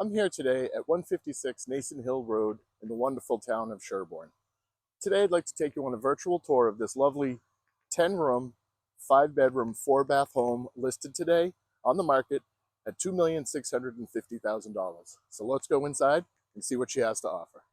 I'm here today at 156 Nason Hill Road in the wonderful town of Sherborn. Today I'd like to take you on a virtual tour of this lovely 10-room, 5-bedroom, 4-bath home listed today on the market at $2,650,000. So let's go inside and see what she has to offer.